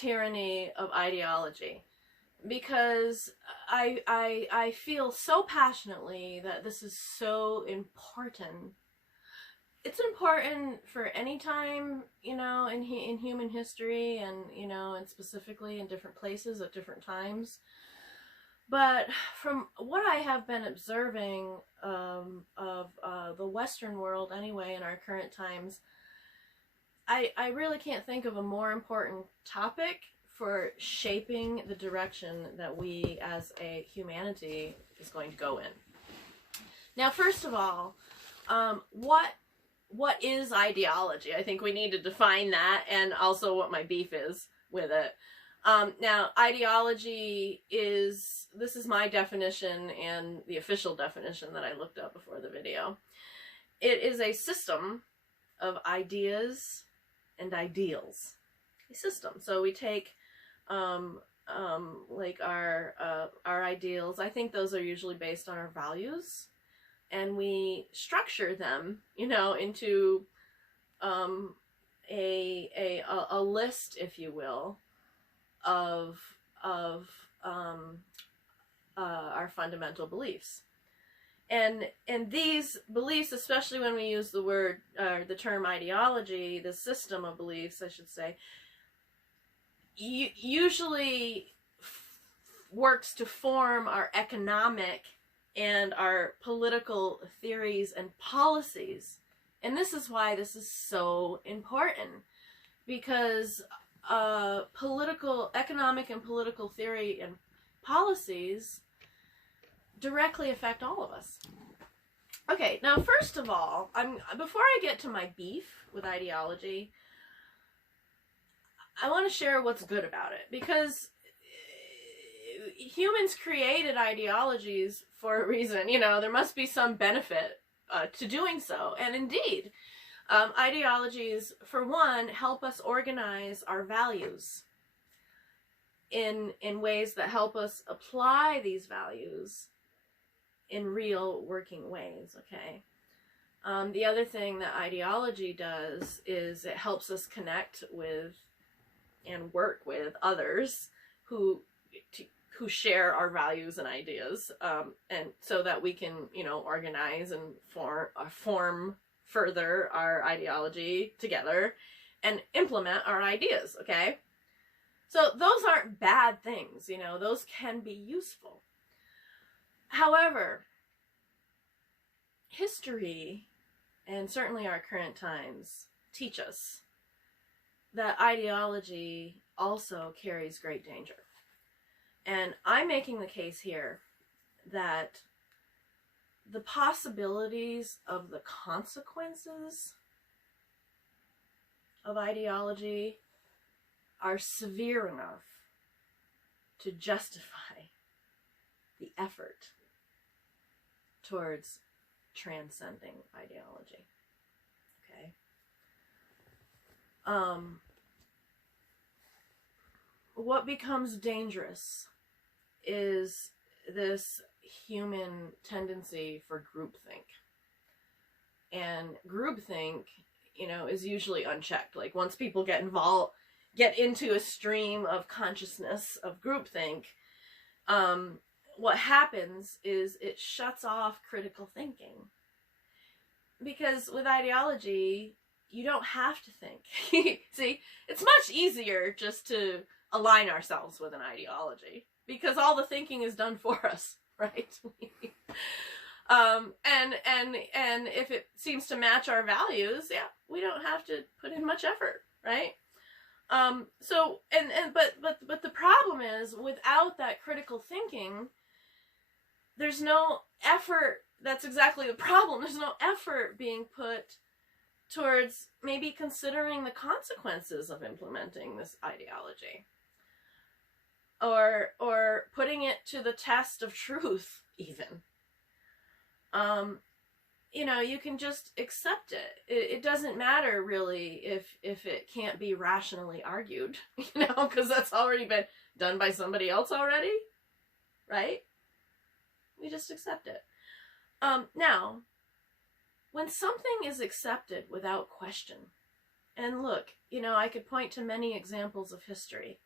Tyranny of Ideology, because I feel so passionately that this is so important. It's important for any time, you know, in human history, and, you know, and specifically in different places at different times. But from what I have been observing of the Western world anyway in our current times, I really can't think of a more important topic for shaping the direction that we as a humanity is going to go in. Now, first of all, what is ideology? I think we need to define that, and also what my beef is with it. Now, ideology is, this is my definition and the official definition that I looked up before the video. It is a system of ideas and ideals. A system. So we take like our ideals. I think those are usually based on our values, and we structure them, you know, into a list, if you will, of our fundamental beliefs. And these beliefs, especially when we use the word, the term ideology, the system of beliefs, I should say, usually works to form our economic and our political theories and policies. And this is why this is so important, because economic and political theory and policies directly affect all of us. Okay, now first of all, before I get to my beef with ideology, I want to share what's good about it, because humans created ideologies for a reason. You know, there must be some benefit to doing so, and indeed, ideologies, for one, help us organize our values in ways that help us apply these values in real working ways, okay? The other thing that ideology does is it helps us connect with and work with others who share our values and ideas, and so that we can, you know, organize and form further our ideology together and implement our ideas, okay? So those aren't bad things, you know, those can be useful. However, history, and certainly our current times, teach us that ideology also carries great danger. And I'm making the case here that the possibilities of the consequences of ideology are severe enough to justify the effort towards transcending ideology. Okay? What becomes dangerous is this human tendency for groupthink. And groupthink, you know, is usually unchecked. Like, once people get into a stream of consciousness of groupthink, what happens is it shuts off critical thinking. Because with ideology, you don't have to think. See, it's much easier just to align ourselves with an ideology, because all the thinking is done for us, right? And if it seems to match our values, yeah, we don't have to put in much effort, right? But the problem is, without that critical thinking, there's no effort. That's exactly the problem. There's no effort being put towards maybe considering the consequences of implementing this ideology, or putting it to the test of truth, even. You know, you can just accept it. It doesn't matter really if it can't be rationally argued, you know, because that's already been done by somebody else already, right? We just accept it. Now, when something is accepted without question, and look, you know, I could point to many examples of history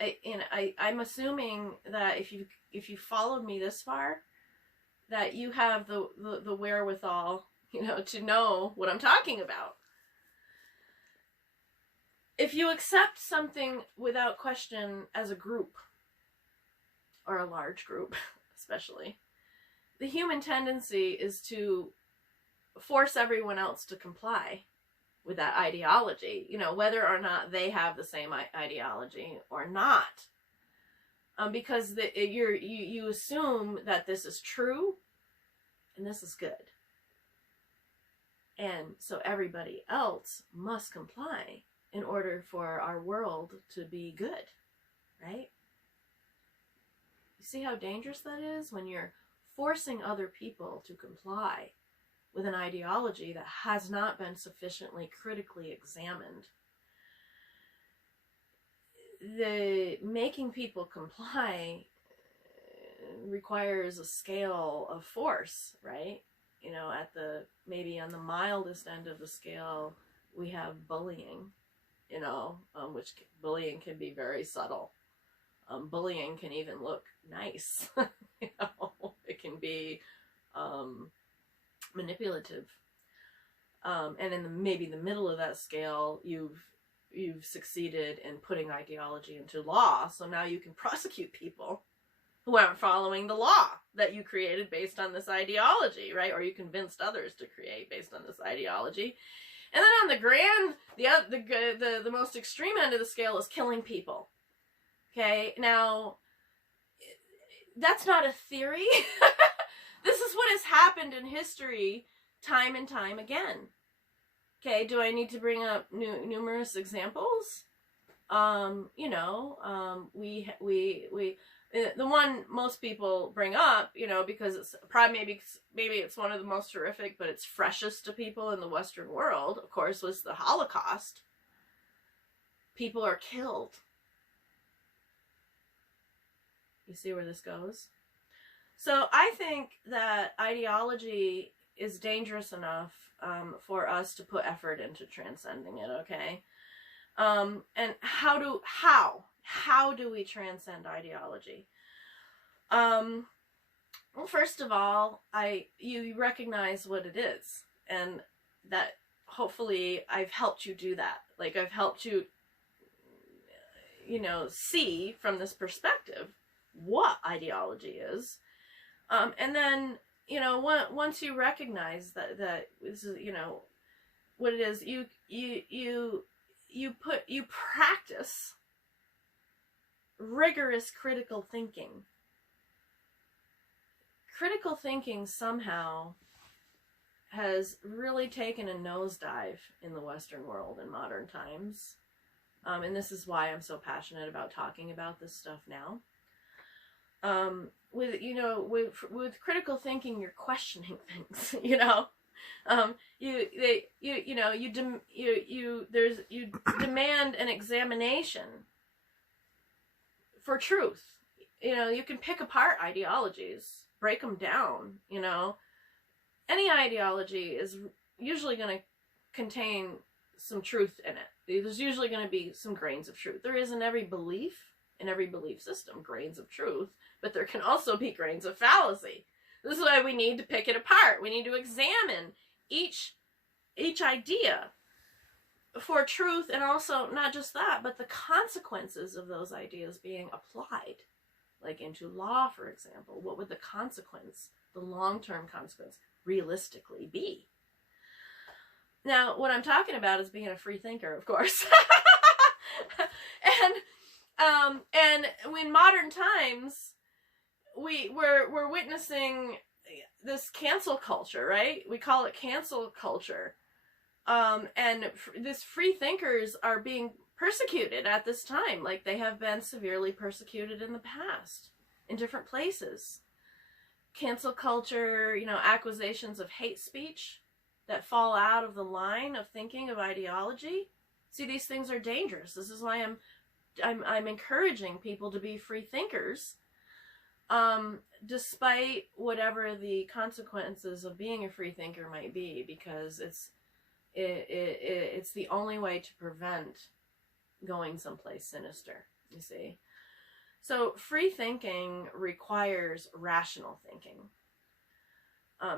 I'm assuming that if you followed me this far, that you have the wherewithal, to know what I'm talking about. If you accept something without question as a group, or a large group especially, the human tendency is to force everyone else to comply with that ideology, whether or not they have the same ideology or not. Because you assume that this is true and this is good. And so everybody else must comply in order for our world to be good, right? You see how dangerous that is when you're forcing other people to comply with an ideology that has not been sufficiently critically examined. The making people comply requires a scale of force, right? Maybe on the mildest end of the scale, we have bullying, which bullying can be very subtle. Bullying can even look nice. It can be manipulative. And in maybe the middle of that scale, you've succeeded in putting ideology into law, so now you can prosecute people who aren't following the law that you created based on this ideology, right? Or you convinced others to create based on this ideology. And then on the grand, the most extreme end of the scale is killing people. Okay, now, that's not a theory. This is what has happened in history time and time again. Okay, do I need to bring up numerous examples? The one most people bring up, because it's probably maybe it's one of the most horrific, but it's freshest to people in the Western world, of course, was the Holocaust. People are killed. You see where this goes? So I think that ideology is dangerous enough for us to put effort into transcending it, okay? And how do we transcend ideology? Well, first of all, you recognize what it is, and that hopefully I've helped you do that. Like, I've helped you, see from this perspective what ideology is. And then, once you recognize that this is, what it is, you practice rigorous critical thinking. Critical thinking somehow has really taken a nosedive in the Western world in modern times. And this is why I'm so passionate about talking about this stuff now. With critical thinking, you're questioning things, you demand an examination for truth. You can pick apart ideologies, break them down, any ideology is usually going to contain some truth in it. There's usually going to be some grains of truth. There is in every belief system, grains of truth, but there can also be grains of fallacy. This is why we need to pick it apart. We need to examine each idea for truth, and also not just that, but the consequences of those ideas being applied, like into law, for example. What would the consequence, the long-term consequence, realistically be? Now, what I'm talking about is being a free thinker, of course. And in modern times, we're witnessing this cancel culture, right? We call it cancel culture. And these free thinkers are being persecuted at this time, like they have been severely persecuted in the past, in different places. Cancel culture, accusations of hate speech that fall out of the line of thinking of ideology. See, these things are dangerous. This is why I'm encouraging people to be free thinkers, despite whatever the consequences of being a free thinker might be, because it's the only way to prevent going someplace sinister, you see. So free thinking requires rational thinking.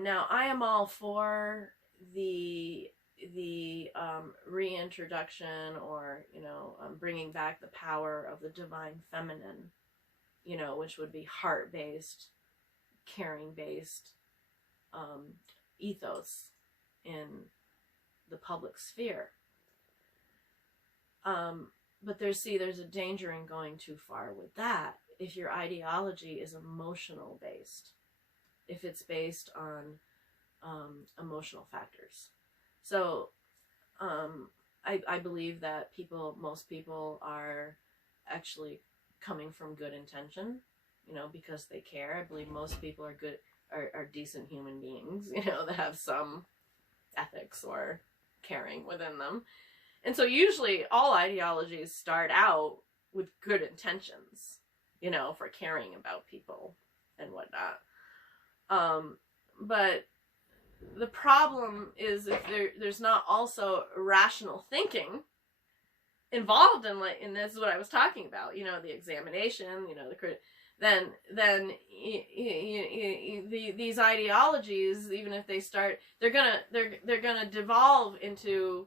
Now, I am all for the reintroduction, or bringing back the power of the divine feminine, which would be heart-based, caring-based ethos in the public sphere. But there's a danger in going too far with that if your ideology is emotional based, if it's based on emotional factors. So I believe that most people are actually coming from good intention, because they care. I believe most people are decent human beings, that have some ethics or caring within them. And so usually all ideologies start out with good intentions, for caring about people and whatnot. But the problem is if there's not also rational thinking involved in this is what I was talking about, the examination, then these ideologies, even if they start, they're gonna devolve into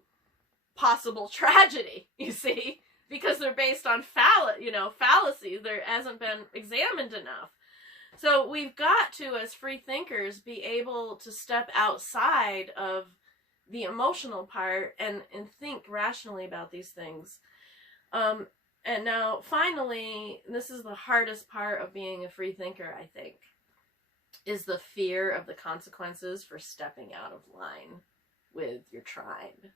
possible tragedy, you see, because they're based on fallacies. There hasn't been examined enough. So we've got to, as free thinkers, be able to step outside of the emotional part and think rationally about these things. And now, finally, this is the hardest part of being a free thinker, I think, is the fear of the consequences for stepping out of line with your tribe.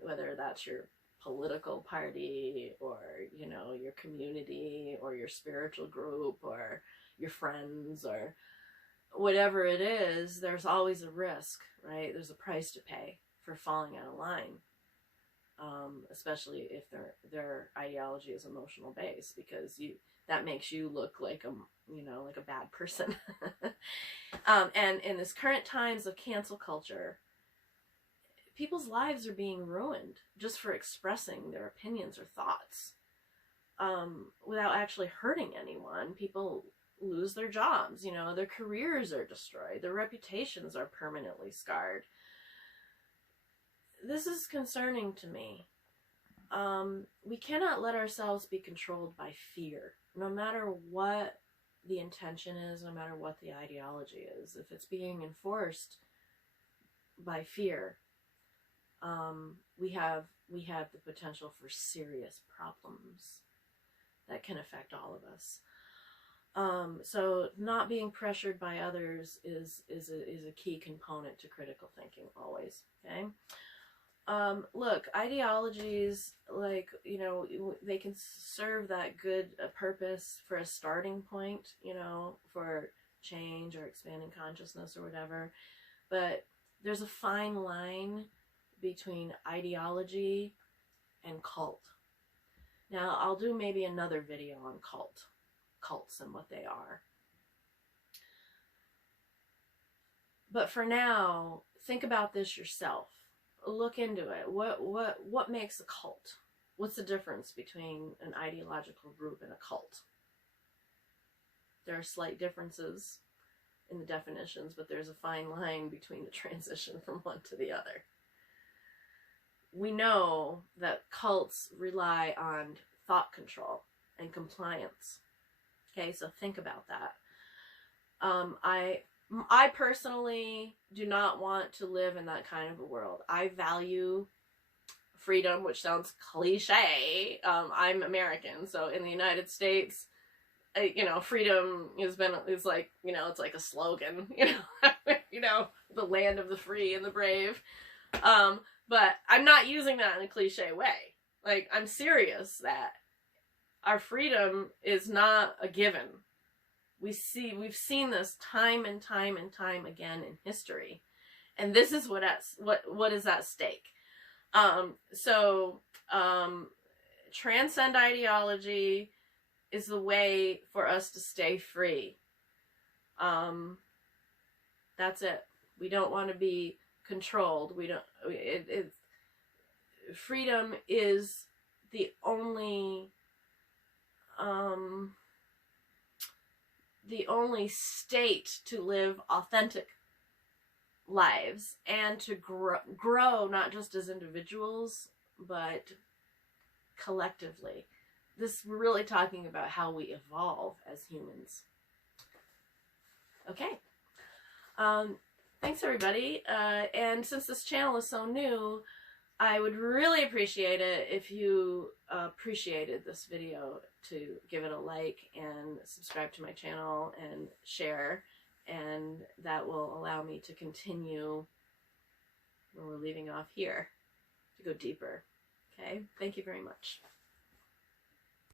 Whether that's your political party or, your community or your spiritual group or your friends or whatever it is, there's always a risk, right? There's a price to pay for falling out of line, especially if their ideology is emotional based, because that makes you look like a bad person. And in this current times of cancel culture, people's lives are being ruined just for expressing their opinions or thoughts without actually hurting anyone. People lose their jobs, their careers are destroyed, their reputations are permanently scarred. This is concerning to me. We cannot let ourselves be controlled by fear, no matter what the intention is, no matter what the ideology is. If it's being enforced by fear, we have the potential for serious problems that can affect all of us. So not being pressured by others is a key component to critical thinking always. Okay. Look, ideologies, they can serve that good purpose for a starting point, for change or expanding consciousness or whatever. But there's a fine line between ideology and cult. Now, I'll do maybe another video on cults and what they are. But for now, think about this yourself. Look into it. What makes a cult? What's the difference between an ideological group and a cult? There are slight differences in the definitions, but there's a fine line between the transition from one to the other. We know that cults rely on thought control and compliance. Okay, so think about that. I personally do not want to live in that kind of a world. I value freedom, which sounds cliche. I'm American, so in the United States, freedom is like, it's like a slogan, the land of the free and the brave. But I'm not using that in a cliche way. Like, I'm serious that our freedom is not a given. We've seen this time and time and time again in history. And this is what is at stake. Transcend ideology is the way for us to stay free. That's it. We don't want to be controlled. Freedom is the only the only state to live authentic lives and to grow not just as individuals, but collectively. We're really talking about how we evolve as humans. Okay. Thanks, everybody. And since this channel is so new, I would really appreciate it if you appreciated this video to give it a like and subscribe to my channel and share, and that will allow me to continue where we're leaving off here, to go deeper. Okay? Thank you very much.